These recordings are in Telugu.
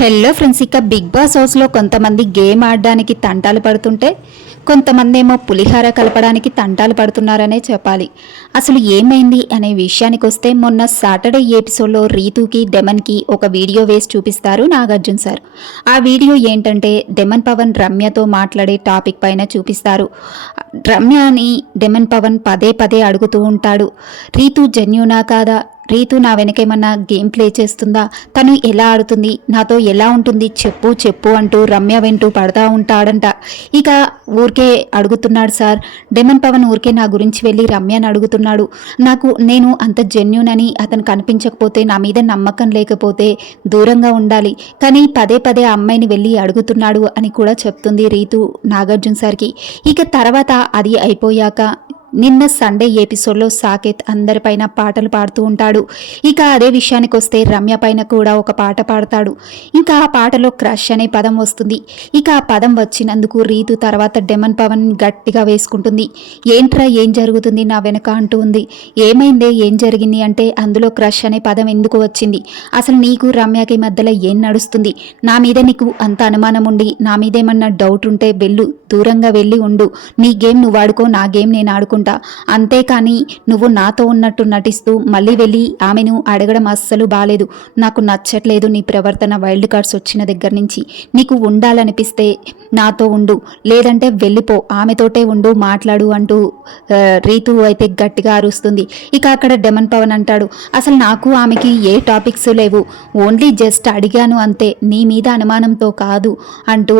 హలో ఫ్రెండ్స్, ఇక బిగ్ బాస్ హౌస్లో కొంతమంది గేమ్ ఆడడానికి తంటాలు పడుతుంటే కొంతమంది ఏమో పులిహార కలపడానికి తంటాలు పడుతున్నారనే చెప్పాలి. అసలు ఏమైంది అనే విషయానికి వస్తే, మొన్న సాటర్డే ఎపిసోడ్లో రీతుకి డెమన్కి ఒక వీడియో వేసి చూపిస్తారు నాగార్జున సార్. ఆ వీడియో ఏంటంటే, డెమన్ పవన్ రమ్యతో మాట్లాడే టాపిక్ పైన చూపిస్తారు. రమ్యని డెమన్ పవన్ పదే పదే అడుగుతూ ఉంటాడు, రీతు జెన్యూనా కాదా, రీతు నా వెనకేమన్నా గేమ్ ప్లే చేస్తుందా, తను ఎలా ఆడుతుంది, నాతో ఎలా ఉంటుంది, చెప్పు చెప్పు అంటూ రమ్య వెంటూ పడతా ఉంటాడంట. ఇక ఊరికే అడుగుతున్నాడు సార్. డెమన్ పవన్ ఊరికే నా గురించి వెళ్ళి రమ్యని అడుగుతున్నాడు. నేను అంత జెన్యూన్ అని అతను కనిపించకపోతే, నా మీద నమ్మకం లేకపోతే దూరంగా ఉండాలి, కానీ పదే పదే అమ్మాయిని వెళ్ళి అడుగుతున్నాడు అని కూడా చెప్తుంది రీతు నాగార్జున సార్కి. ఇక తర్వాత అది అయిపోయాక నిన్న సండే ఎపిసోడ్లో సాకేత్ అందరిపైన పాటలు పాడుతూ ఉంటాడు. ఇక అదే విషయానికి వస్తే, రమ్య పైన కూడా ఒక పాట పాడతాడు. ఇంకా ఆ పాటలో క్రష్ అనే పదం వస్తుంది. ఇక ఆ పదం వచ్చినందుకు రీతు తర్వాత డెమన్ పవన్ గట్టిగా వేసుకుంటుంది. ఏంట్రా ఏం జరుగుతుంది నా వెనక అంటూ ఉంది. ఏమైందే ఏం జరిగింది అంటే, అందులో క్రష్ అనే పదం ఎందుకు వచ్చింది, అసలు నీకు రమ్యకి మధ్యలో ఏం నడుస్తుంది, నా మీద నీకు అంత అనుమానం ఉండి నా మీదేమన్నా డౌట్ ఉంటే వెళ్ళు, దూరంగా వెళ్ళి ఉండు, నీ గేమ్ నువ్వు ఆడుకో, నా గేమ్ నేను ఆడుకుంటా, అంతేకాని నువ్వు నాతో ఉన్నట్టు నటిస్తూ మళ్ళీ వెళ్ళి ఆమెను అడగడం అస్సలు బాలేదు, నాకు నచ్చట్లేదు నీ ప్రవర్తన. వైల్డ్ కార్డ్స్ వచ్చిన దగ్గర నుంచి నీకు ఉండాలనిపిస్తే నాతో ఉండు, లేదంటే వెళ్ళిపో, ఆమెతోటే ఉండు, మాట్లాడు అంటూ రీతు అయితే గట్టిగా అరుస్తుంది. ఇక అక్కడ డెమన్ పవన్ అంటాడు, అసలు నాకు ఆమెకి ఏ టాపిక్స్ లేవు, ఓన్లీ జస్ట్ అడిగాను అంతే, నీ మీద అనుమానంతో కాదు అంటూ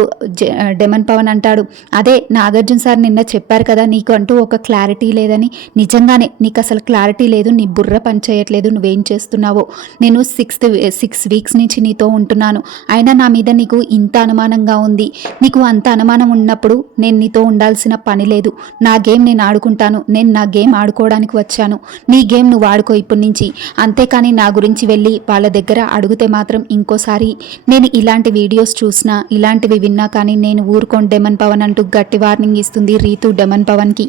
డెమన్ పవన్ అంటాడు. అదే నాగార్జున సార్ నిన్న చెప్పారు కదా, నీకు అంటూ ఒక క్లారిటీ లేదని. నిజంగానే నీకు అసలు క్లారిటీ లేదు, నీ బుర్ర పని చేయట్లేదు, నువ్వేం చేస్తున్నావో. నేను 6 వీక్స్ నుంచి నీతో ఉంటున్నాను, అయినా నా మీద నీకు ఇంత అనుమానంగా ఉంది. నీకు అంత అనుమానం ఉన్నప్పుడు నేను నీతో ఉండాల్సిన పని లేదు. నా గేమ్ నేను ఆడుకుంటాను, నేను నా గేమ్ ఆడుకోవడానికి వచ్చాను, నీ గేమ్ నువ్వు ఆడుకో ఇప్పటి నుంచి, అంతేకాని నా గురించి వెళ్ళి వాళ్ళ దగ్గర అడిగితే మాత్రం ఇంకోసారి నేను ఇలాంటి వీడియోస్ చూసినా, ఇలాంటివి విన్నా కానీ నేను ఊరుకోను డెమన్ పవన్ అంటూ గట్టి వార్నింగ్ ఇస్తుంది రీతు డెమన్ పవన్కి.